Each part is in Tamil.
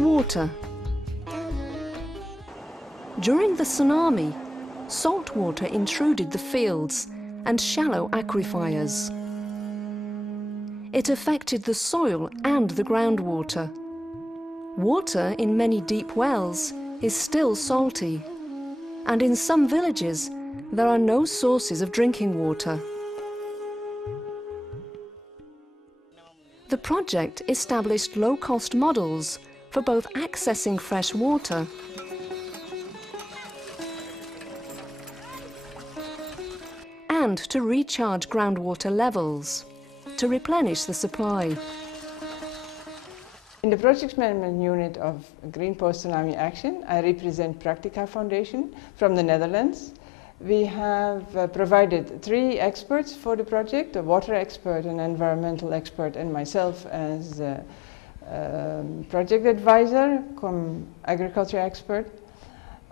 Water. During the tsunami, salt water intruded the fields and shallow aquifers. It affected the soil and the groundwater. Water in many deep wells is still salty, and in some villages there are no sources of drinking water. The project established low-cost models for both accessing fresh water and to recharge groundwater levels, to replenish the supply. In the Project Management Unit of Green Post Tsunami Action, I represent Practica Foundation from the Netherlands. We have provided 3 experts for the project, a water expert, an environmental expert, and myself as project advisor, cum agriculture expert.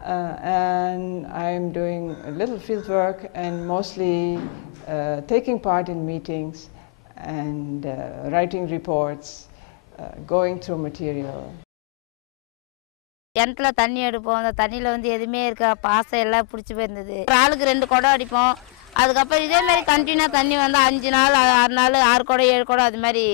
And I'm doing a little field work and mostly taking part in meetings and writing reports, going through material. கிணத்துல தண்ணி எடுப்போம். அந்த தண்ணியில் வந்து எதுவுமே இருக்க பாசை எல்லாம் பிடிச்சி போயிருந்தது. ஒரு ஆளுக்கு 2 குடம் அடிப்போம். அதுக்கப்புறம் இதே மாதிரி கண்டினியூவாக தண்ணி வந்து 5 நாள் 6 நாள் 6 குடம் 7 குடம் அது மாதிரி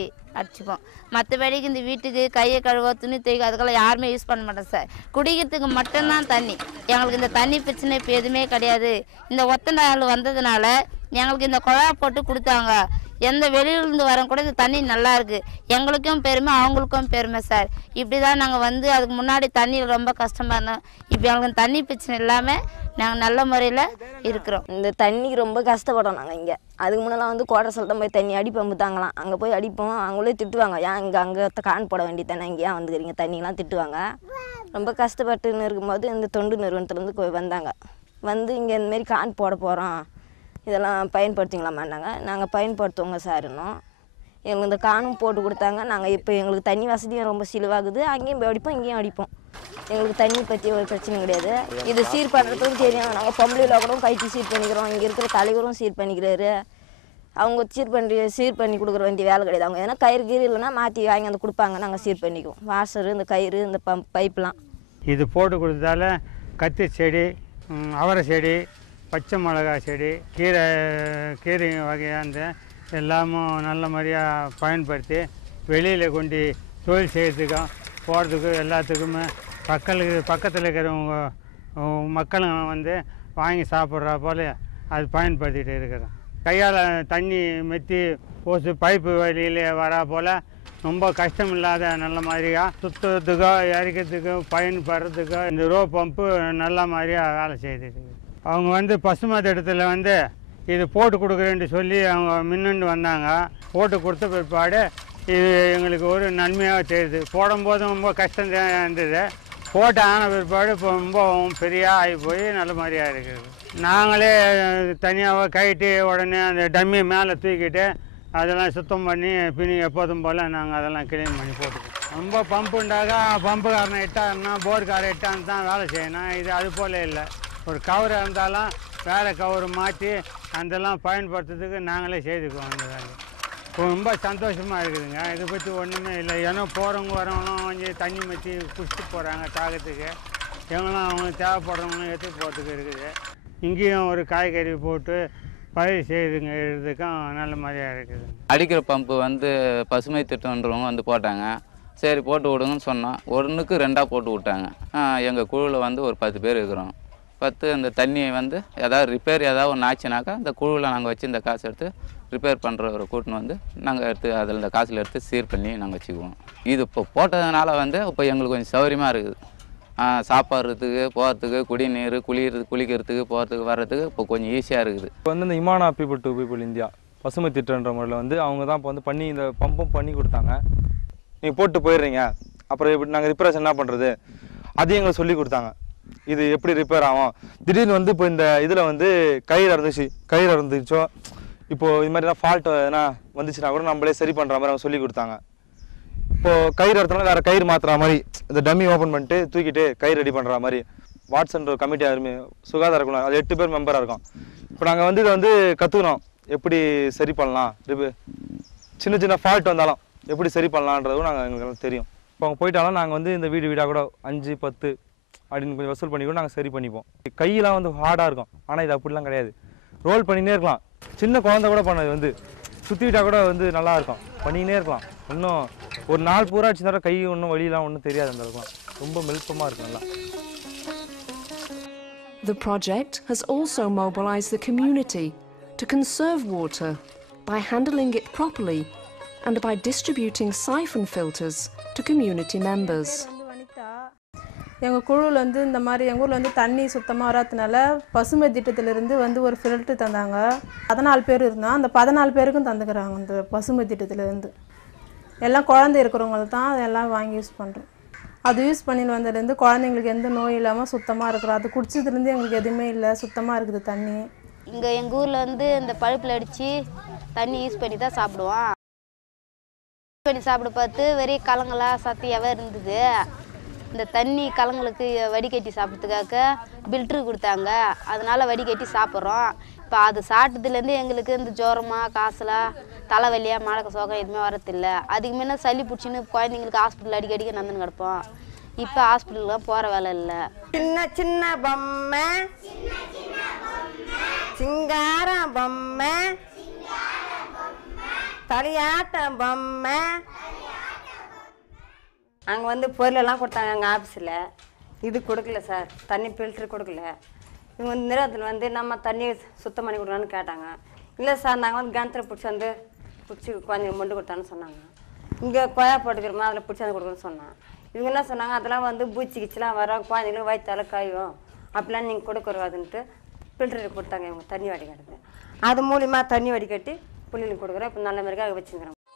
அடிச்சுப்போம். மற்றபடிக்கு இந்த வீட்டுக்கு கையை கழுவ துணி துவைக்க அதுக்கெல்லாம் யாருமே யூஸ் பண்ண மாட்டோம் சார். குடிக்கிறதுக்கு மட்டும்தான் தண்ணி. எங்களுக்கு இந்த தண்ணி பிரச்சனை இப்போ எதுவுமே கிடையாது. இந்த ஒத்த நாள் வந்ததுனால எங்களுக்கு இந்த குழாய் போட்டு கொடுத்தாங்க. எந்த வெளியிலிருந்து வர கூட இந்த தண்ணி நல்லா இருக்கு. எங்களுக்கும் பெருமை அவங்களுக்கும் பெருமை சார். இப்படி தான் நாங்கள் வந்து அதுக்கு முன்னாடி தண்ணியில் ரொம்ப கஷ்டமாக இருந்தோம். இப்போ எங்களுக்கு தண்ணி பிரச்சனை இல்லாமல் நாங்கள் நல்ல முறையில் இருக்கிறோம். இந்த தண்ணிக்கு ரொம்ப கஷ்டப்பட்டோம் நாங்கள் இங்கே. அதுக்கு முன்னெல்லாம் வந்து கோட்டரசில் தான் போய் தண்ணி அடிப்போம் தாங்கலாம். அங்கே போய் அடிப்போம். அவங்களே திட்டுவாங்க, ஏன் அங்கே கான் போட வேண்டிய தானே இங்கே ஏன் வந்துக்கிறீங்க தண்ணிலாம் திட்டுவாங்க. ரொம்ப கஷ்டப்பட்டுன்னு இருக்கும்போது இந்த தொண்டு நிறுவனத்துலேருந்து வந்தாங்க. வந்து இங்கே இந்தமாரி கான் போட போகிறோம், இதெல்லாம் பயன்படுத்திங்களாமான்னாங்க. நாங்கள் பயன்படுத்துவோங்க சார். இன்னும் எங்களுக்கு இந்த காணும் போட்டு கொடுத்தாங்க. நாங்கள் இப்போ எங்களுக்கு தண்ணி வசதியும் ரொம்ப சிலுவாகுது. அங்கேயும் போய் அடிப்போம், இங்கேயும் அடிப்போம். எங்களுக்கு தண்ணி பற்றி ஒரு பிரச்சனை கிடையாது. இது சீர் பண்ணுறதுக்கும் தெரியும். நாங்கள் பொம்பளையில் கூட கைட்டி சீர் பண்ணிக்கிறோம். இங்கே இருக்கிற தலைவரும் சீர் பண்ணிக்கிறாரு. அவங்க சீர் பண்ணி கொடுக்குற வேண்டிய வேலை கிடையாது. அவங்க எதனா கயிறு கீறு இல்லைன்னா மாற்றி வாங்கி வந்து கொடுப்பாங்க. நாங்கள் சீர் பண்ணிக்குவோம். வாஷரு, இந்த கயிறு, இந்த பைப்லாம் இது போட்டு கொடுத்ததால கத்தி செடி, அவரை செடி, பச்சை மிளகாய் செடி, கீரை வகையாந்த எல்லாமும் நல்ல மாதிரியாக பயன்படுத்தி வெளியில் கொண்டு தொழில் செய்கிறதுக்கும் போகிறதுக்கும் எல்லாத்துக்குமே பக்கத்தில் இருக்கிறவங்க மக்களுங்க வந்து வாங்கி சாப்பிட்றா போல் அது பயன்படுத்திகிட்டு இருக்கிறோம். கையால் தண்ணி மெத்தி போசு பைப்பு வழியில் வரா போல் ரொம்ப கஷ்டம் இல்லாத நல்ல மாதிரியாக சுற்றுறதுக்கோ இறக்கிறதுக்கோ பயன்படுறதுக்கோ இந்த ரோ பம்பு நல்ல மாதிரியாக வேலை செய்துட்டு. அவங்க வந்து பசுமத இடத்துல வந்து இது போட்டு கொடுக்குறேன்னு சொல்லி அவங்க முன்னண்டு வந்தாங்க. போட்டு கொடுத்த பிற்பாடு இது எங்களுக்கு ஒரு நன்மையாக தெரியுது. போடும்போது ரொம்ப கஷ்டம் இருந்தது. போட்டு ஆன பிற்பாடு இப்போ ரொம்ப பெரிய ஆகி போய் நல்ல மாதிரியாக இருக்குது. நாங்களே தனியாக கைட்டு உடனே அந்த டம்மி மேலே தூக்கிட்டு அதெல்லாம் சுத்தம் பண்ணி பின்னி எப்போதும் போல் நாங்கள் அதெல்லாம் கிளீன் பண்ணி போட்டுக்கோம். ரொம்ப பம்புண்டாக பம்புக்காரனை இட்டாருன்னா போர்டுக்காரன் இட்டான்னு தான் வேலை செய்யணும். இது அது போல் இல்லை. ஒரு கவர் இருந்தாலும் வேறு கவர் மாற்றி அதெல்லாம் பயன்படுத்துறதுக்கு நாங்களே செய்துக்குவோம். அந்த வேலை ரொம்ப சந்தோஷமாக இருக்குதுங்க. இதை பற்றி ஒன்றுமே இல்லை. ஏன்னா போகிறவங்க வரவங்களும் கொஞ்சம் தண்ணி மத்தி குடிச்சிட்டு போகிறாங்க தாகத்துக்கு. எங்களும் அவங்க தேவைப்படுறவங்களும் எடுத்து போகிறதுக்கு இருக்குது. இங்கேயும் ஒரு காய்கறி போட்டு பயிர் செய்கிறதுக்கும் நல்ல மாதிரியாக இருக்குது. அடிக்கிற பம்பு வந்து பசுமை திட்டம்ன்றவங்க வந்து போட்டாங்க. சரி போட்டு விடுங்கன்னு சொன்னோம். 1க்கு 2 போட்டு விட்டாங்க. எங்கள் குழுவில் வந்து ஒரு 10 பேர் இருக்கிறோம். 10 அந்த தண்ணியை வந்து ஏதாவது ரிப்பேர் ஏதாவது ஒன்று ஆச்சுனாக்கா இந்த குழுவில் நாங்கள் வச்சு இந்த காசு எடுத்து ரிப்பேர் பண்ணுற ஒரு கூட்டின்னு வந்து நாங்கள் எடுத்து அதில் இந்த காசில் எடுத்து சீர் பண்ணி நாங்கள் வச்சுக்குவோம். இது இப்போ போட்டதுனால வந்து இப்போ எங்களுக்கு கொஞ்சம் சௌகரியமாக இருக்குது. சாப்பிட்றதுக்கு போகிறதுக்கு குடிநீர் குளிக்கிறதுக்கு போகிறதுக்கு வர்றதுக்கு இப்போ கொஞ்சம் ஈஸியாக இருக்குது. இப்போ வந்து இந்த இமானா பீப்புள் டு பீப்புள் இந்தியா பசுமை திட்டன்ற முறையில் வந்து அவங்க தான் இப்போ வந்து பண்ணி இந்த பம்பும் பண்ணி கொடுத்தாங்க. நீங்கள் போட்டு போயிடுறீங்க, அப்புறம் எப்படி நாங்கள் ரிப்பேரேஷன் என்ன பண்ணுறது அதையும் எங்களுக்கு சொல்லி கொடுத்தாங்க. இது எப்படி ரிப்பேர் ஆகும். திடீர்னு வந்து இப்போ இந்த இதில் வந்து கயிறு இருந்துச்சோ இப்போது இது மாதிரி ஃபால்ட் எதனா வந்துச்சுன்னா கூட நம்மளே சரி பண்ணுற மாதிரி அவங்க சொல்லி கொடுத்தாங்க. இப்போது கயிறு இடத்துல வேறு கயிறு மாற்றுற மாதிரி இந்த டம்மி ஓப்பன் பண்ணிட்டு தூக்கிட்டு கயிறு ரெடி பண்ணுற மாதிரி வாட்ஸ்ன்ற கமிட்டி யாருமே சுகாதார குழு அது 8 பேர் மெம்பராக இருக்கும். இப்போ நாங்கள் வந்து இதை வந்து கற்றுக்கணும், எப்படி சரி பண்ணலாம், சின்ன சின்ன ஃபால்ட் வந்தாலும் எப்படி சரி பண்ணலான்றதும் எங்களுக்கு தெரியும். இப்போ அவங்க போயிட்டாலும் நாங்கள் வந்து இந்த வீடாக கூட 5, 10 அப்படின்னு கொஞ்சம் வசூல் பண்ணி கூட நாங்கள் சரி பண்ணிப்போம். கையெல்லாம் வந்து ஹார்டாக இருக்கும், ஆனால் இது அப்படிலாம் கிடையாது. ரோல் பண்ணினே இருக்கலாம். சின்ன குழந்தை கூட பண்ணது வந்து சுற்றிவிட்டா கூட வந்து நல்லா இருக்கும், பண்ணிக்கினே இருக்கலாம். இன்னும் ஒரு நாள் பூரா வச்சு தவிர கை ஒன்றும் வழியெல்லாம் ஒன்றும் தெரியாது. அந்த அளவுக்குலாம் ரொம்ப மெல்பமாக இருக்கும் நல்லா. The project has also mobilized the community to conserve water by handling it properly and by distributing siphon filters to community members. எங்கள் குழுவில் வந்து இந்த மாதிரி எங்கள் ஊரில் வந்து தண்ணி சுத்தமாக வராதனால பசுமை திட்டத்திலிருந்து வந்து ஒரு ஃபில்ட்ரு தந்தாங்க. 14 பேர் இருந்தோம், அந்த 14 பேருக்கும் தந்துக்கிறாங்க இந்த பசுமை திட்டத்திலேருந்து. எல்லாம் குழந்தை இருக்கிறவங்க தான் அதெல்லாம் வாங்கி யூஸ் பண்ணுறோம். அது யூஸ் பண்ணிட்டு வந்ததுலேருந்து குழந்தைங்களுக்கு எந்த நோய் இல்லாமல் சுத்தமாக இருக்கிறோம். அது குடிச்சதுலேருந்து எங்களுக்கு எதுவுமே இல்லை, சுத்தமாக இருக்குது தண்ணி. இங்கே எங்கள் ஊரில் வந்து இந்த பழுப்பில் அடித்து தண்ணி யூஸ் பண்ணி தான் சாப்பிடுவோம். யூஸ் பண்ணி சாப்பிட பார்த்து வெறிய கலங்களாக சத்தியாகவே இருந்தது. இந்த தண்ணி கலங்களுக்கு வடிகட்டி சாப்பிட்றதுக்காக பில்ட்ரு கொடுத்தாங்க, அதனால் வடிகட்டி சாப்பிட்றோம். இப்போ அது சாப்பிட்டதுலேருந்து எங்களுக்கு இந்த ஜுரமாக காசலாக தலைவலியாக மழை சோகம் எதுவுமே வரதில்லை. அதுக்கு முன்னே சளி பிடிச்சின்னு குழந்தைங்களுக்கு ஹாஸ்பிட்டல் அடிக்கடிக்க நடந்துன்னு கிடப்போம். இப்போ ஹாஸ்பிட்டலுக்குலாம் போகிற வேலை இல்லை. சின்ன சின்ன பொம்மை, சிங்கார பொம்மை, தலையாட்ட பொம்மை. அங்கே வந்து பொருளெல்லாம் கொடுத்தாங்க எங்கள் ஆஃபீஸில். இது கொடுக்கல சார், தண்ணி ஃபில்ட்ரு கொடுக்கல. இவங்க வந்து நிறுவனத்தில் வந்து நம்ம தண்ணி சுத்தம் பண்ணி கொடுக்கலான்னு கேட்டாங்க. இல்லை சார், நாங்கள் வந்து கிணத்துல பிடிச்சி குழந்தைங்க மொண்டு கொடுத்தான்னு சொன்னாங்க. இங்கே கொயா போட்டுக்கிறோமா, அதில் பிடிச்சி வந்து கொடுக்குறேன்னு சொன்னாங்க. இவங்க என்ன சொன்னாங்க, அதெல்லாம் வந்து பூச்சி கிச்சிலாம் வரும், குழந்தைங்களுக்கு வயிற்றால காயும், அப்படிலாம் நீங்கள் கொடுக்குறவாதுன்ட்டு ஃபில்ட்ரு கொடுத்தாங்க. இவங்க தண்ணி வடிகட்டுது, அது மூலிமா தண்ணி வடிகட்டி பிள்ளைங்களுக்கு கொடுக்குறேன். இப்போ நல்ல மாதிரிக்காக வச்சுக்கிறோம்.